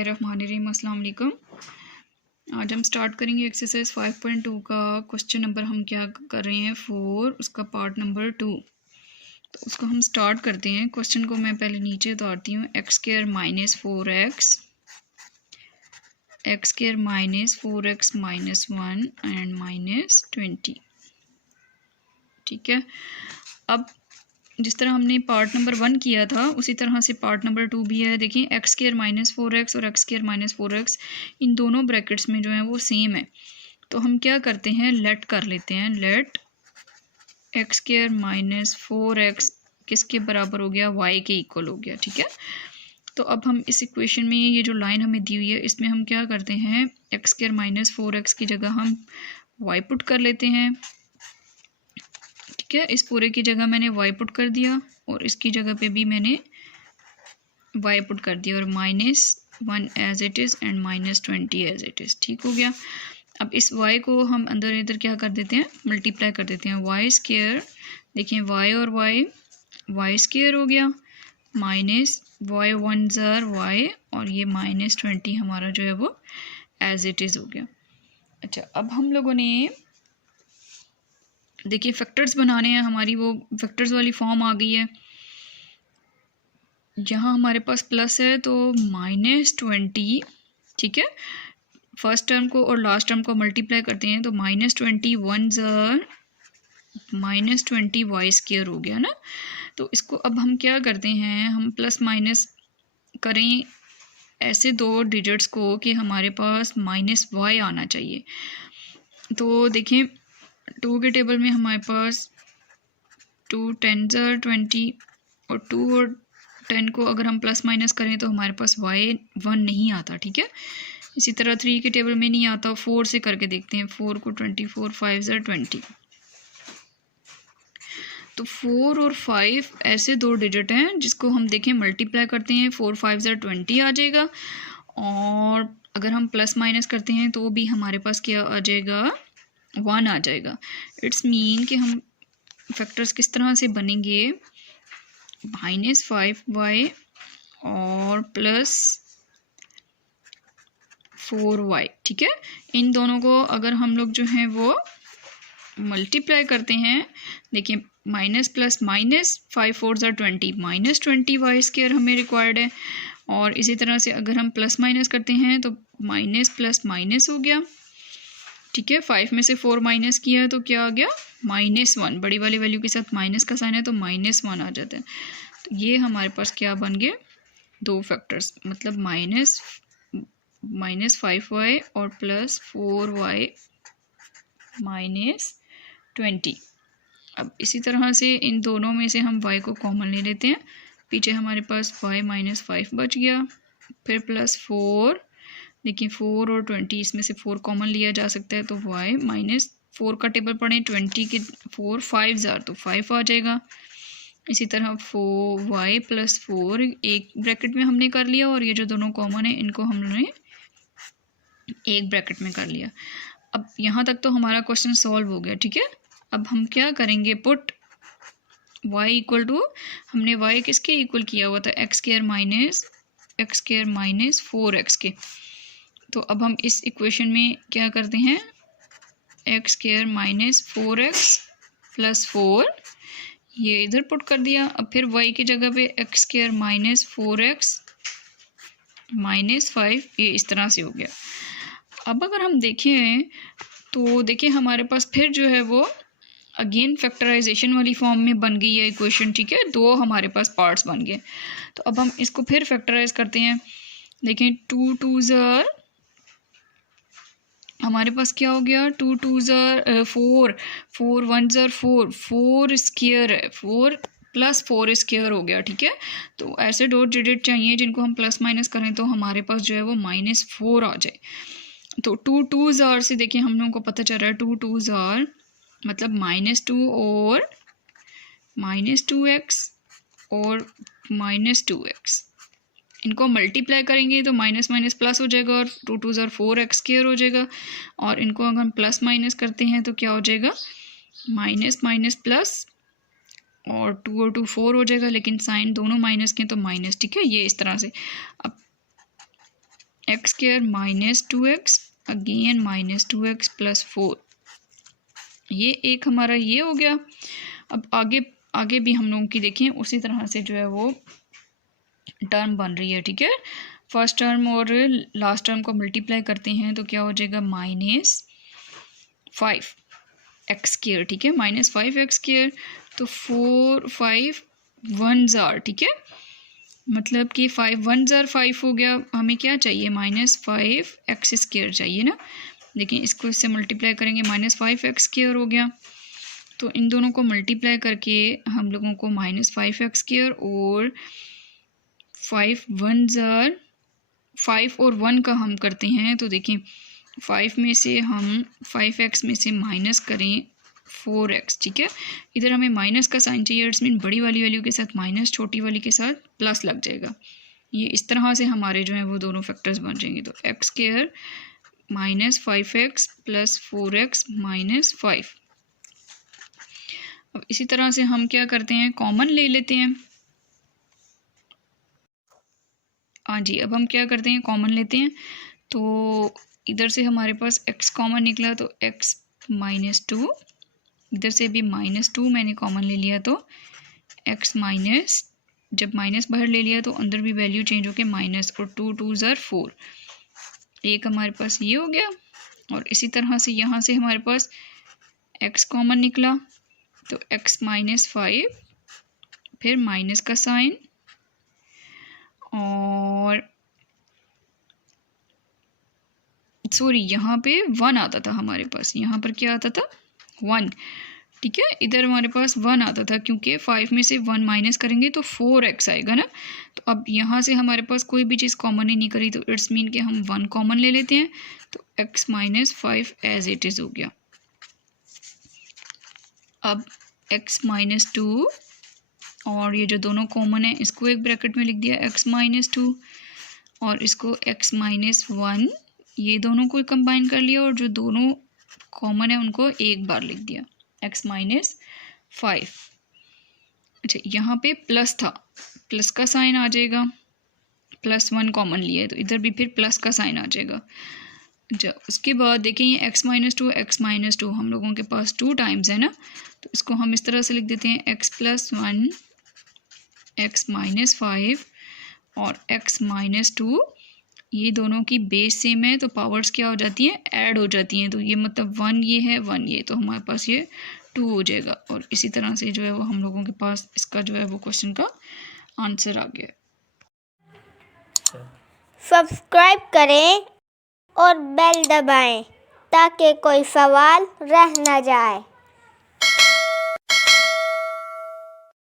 बिस्मिल्लाहिर्रहमानिर्रहीम। अस्सलाम वालेकुम। आज हम स्टार्ट करेंगे एक्सरसाइज 5.2 का क्वेश्चन नंबर हम क्या कर रहे हैं 4, उसका पार्ट नंबर 2। तो उसको हम स्टार्ट करते हैं। क्वेश्चन को मैं पहले नीचे उतारती हूँ। X square minus 4x, x square minus 4x minus 1 and minus 20। ठीक है, अब जिस तरह हमने पार्ट नंबर 1 किया था उसी तरह से पार्ट नंबर 2 भी है। देखिए एक्स स्क्वायर माइनस 4x और एक्स स्क्वायर माइनस 4x इन दोनों ब्रैकेट्स में जो है वो सेम है। तो हम क्या करते हैं, लेट कर लेते हैं। Late x square minus 4x किसके बराबर हो गया, y के इक्वल हो गया। ठीक है, तो अब हम इस इक्वेशन में ये जो लाइन हमें दी हुई है इसमें हम क्या करते हैं, एक्स स्क्वायर माइनस 4x की जगह हम y पुट कर लेते हैं। ठीक है, इस पूरे की जगह मैंने y पुट कर दिया और इसकी जगह पे भी मैंने y पुट कर दिया और -1 as it is and -20 as it is. ठीक हो गया। अब इस y को हम अंदर इधर क्या कर देते हैं, मल्टीप्लाई कर देते हैं। वाई स्क्वायर, देखिए y और y स्क्वायर हो गया, माइनस y 1 ज़र y और ये -20 हमारा जो है वो एज इट इज़ हो गया। अच्छा, अब हम लोगों ने देखिए फैक्टर्स बनाने हैं, हमारी वो फैक्टर्स वाली फॉर्म आ गई है। यहाँ हमारे पास प्लस है तो -20। ठीक है, फर्स्ट टर्म को और लास्ट टर्म को मल्टीप्लाई करते हैं तो -20 1 ज़र -20 वाई स्क्वायर हो गया ना। तो इसको अब हम क्या करते हैं, हम प्लस माइनस करें ऐसे दो डिजिट्स को कि हमारे पास -y आना चाहिए। तो देखिए 2 के टेबल में हमारे पास 2 10 ज़र 20 और 2 और 10 को अगर हम प्लस माइनस करें तो हमारे पास y 1 नहीं आता। ठीक है, इसी तरह 3 के टेबल में नहीं आता। 4 से करके देखते हैं, 4 को 24 5 ज़र 20। तो 4 और 5 ऐसे दो डिजिट हैं जिसको हम देखें मल्टीप्लाई करते हैं 4 5 ज़र 20 आ जाएगा और अगर हम प्लस माइनस करते हैं तो भी हमारे पास क्या आ जाएगा, 1 आ जाएगा। इट्स मीन कि हम फैक्टर्स किस तरह से बनेंगे, -5y और +4y। ठीक है, इन दोनों को अगर हम लोग जो हैं वो मल्टीप्लाई करते हैं, देखिए माइनस प्लस माइनस 5 4 ज़र 20 -20 वाई स्क्वायर हमें रिक्वायर्ड है। और इसी तरह से अगर हम प्लस माइनस करते हैं तो माइनस प्लस माइनस हो गया। ठीक है, 5 में से 4 माइनस किया तो क्या आ गया, -1। बड़ी वाली वैल्यू के साथ माइनस का साइन है तो -1 आ जाता है। तो ये हमारे पास क्या बन गए, दो फैक्टर्स, मतलब -5y और +4y -20। अब इसी तरह से इन दोनों में से हम y को कॉमन ले लेते हैं। पीछे हमारे पास y -5 बच गया, फिर +4। देखिए 4 और 20 इसमें से 4 कॉमन लिया जा सकता है तो y -4 का टेबल पढ़ें, 20 के 4 5 ज़र तो 5 आ जाएगा। इसी तरह 4y +4 एक ब्रैकेट में हमने कर लिया और ये जो दोनों कॉमन है इनको हमने एक ब्रैकेट में कर लिया। अब यहाँ तक तो हमारा क्वेश्चन सॉल्व हो गया। ठीक है, अब हम क्या करेंगे, पुट y इक्वल टू, हमने y किसके इक्वल किया हुआ था, एक्स स्क्वायर माइनस 4x के। तो अब हम इस इक्वेशन में क्या करते हैं, एक्स स्क्वायर माइनस 4x +4 ये इधर पुट कर दिया। अब फिर y की जगह पे एक्स स्क्वायर माइनस 4x -5 ये इस तरह से हो गया। अब अगर हम देखें तो देखिए हमारे पास फिर जो है वो अगेन फैक्टराइजेशन वाली फॉर्म में बन गई है इक्वेशन। ठीक है, दो हमारे पास पार्ट्स बन गए। तो अब हम इसको फिर फैक्टराइज करते हैं। देखें 2 2 ज़र हमारे पास क्या हो गया, 2 2 ज़र 4 4 1 ज़र 4 4 स्क्वायर है, 4 +4 स्क्वायर हो गया। ठीक है, तो ऐसे दो डिजिट चाहिए जिनको हम प्लस माइनस करें तो हमारे पास जो है वो -4 आ जाए। तो 2 2 ज़र से देखिए हम लोगों को पता चल रहा है 2 2 ज़र मतलब -2 और -2x और -2x, इनको मल्टीप्लाई करेंगे तो माइनस माइनस प्लस हो जाएगा और 2 2 ज़र 4x स्क्वायर हो जाएगा। और इनको अगर हम प्लस माइनस करते हैं तो क्या हो जाएगा, माइनस माइनस प्लस और 2 और 2 4 हो जाएगा, लेकिन साइन दोनों माइनस के तो माइनस। ठीक है, ये इस तरह से। अब x square minus 2x again minus 2x plus 4। ये एक हमारा ये हो गया। अब आगे भी हम लोगों की देखें उसी तरह से जो है वो टर्म बन रही है, ठीक है। फर्स्ट टर्म और लास्ट टर्म को मल्टीप्लाई करते हैं तो क्या हो जाएगा माइनस 5x स्क्वायर, ठीक है, माइनस 5x स्क्वायर। तो 4 5 1 जार, ठीक है, मतलब कि 5 1 जार 5 हो गया। हमें क्या चाहिए माइनस 5x स्क्वायर चाहिए ना। देखिए इसको इससे मल्टीप्लाई करेंगे माइनस 5x स्क्वायर हो गया। तो इन दोनों को मल्टीप्लाई करके हम लोगों को माइनस 5x स्क्वायर और 5 1 जार 5 और 1 का हम करते हैं तो देखिए 5 में से हम 5x में से माइनस करें 4x, ठीक है। इधर हमें माइनस का साइन चाहिए, इट्स मीन बड़ी वाली वैल्यू के साथ माइनस, छोटी वाली के साथ प्लस लग जाएगा। ये इस तरह से हमारे जो है वो दोनों फैक्टर्स बन जाएंगे। तो x square minus 5x plus 4x minus 5। अब इसी तरह से हम क्या करते हैं कॉमन ले लेते हैं। हाँ जी, अब हम क्या करते हैं कॉमन लेते हैं। तो इधर से हमारे पास x कॉमन निकला तो x माइनस 2, इधर से भी माइनस 2 मैंने कॉमन ले लिया तो x माइनस, जब माइनस बाहर ले लिया तो अंदर भी वैल्यू चेंज होके माइनस, और 2 2 ज़ार 4। एक हमारे पास ये हो गया। और इसी तरह से यहाँ से हमारे पास x कॉमन निकला तो x माइनस 5, फिर माइनस का साइन, और सॉरी यहाँ पे 1 आता था हमारे पास, यहाँ पर क्या आता था 1, ठीक है। इधर हमारे पास 1 आता था क्योंकि 5 में से 1 माइनस करेंगे तो 4x आएगा ना। तो अब यहाँ से हमारे पास कोई भी चीज़ कॉमन ही नहीं करी तो इट्स मीन कि हम 1 कॉमन ले लेते हैं। तो x minus 5 as it is हो गया। अब x माइनस 2 और ये जो दोनों कॉमन है इसको एक ब्रैकेट में लिख दिया x माइनस 2, और इसको x माइनस 1, ये दोनों को कंबाइन कर लिया, और जो दोनों कॉमन है उनको एक बार लिख दिया x माइनस 5। अच्छा यहाँ पे प्लस था, प्लस का साइन आ जाएगा, प्लस 1 कॉमन लिया है तो इधर भी फिर प्लस का साइन आ जाएगा। अच्छा उसके बाद देखें ये x माइनस 2 हम लोगों के पास 2 टाइम्स है ना, तो इसको हम इस तरह से लिख देते हैं x प्लस 1 x माइनस 5 और x माइनस 2। ये दोनों की बेस सेम है तो पावर्स क्या हो जाती हैं ऐड हो जाती हैं। तो ये मतलब 1 ये है 1 ये, तो हमारे पास ये 2 हो जाएगा। और इसी तरह से जो है वो हम लोगों के पास इसका जो है वो क्वेश्चन का आंसर आ गया। सब्सक्राइब करें और बेल दबाएं ताकि कोई सवाल रह न जाए।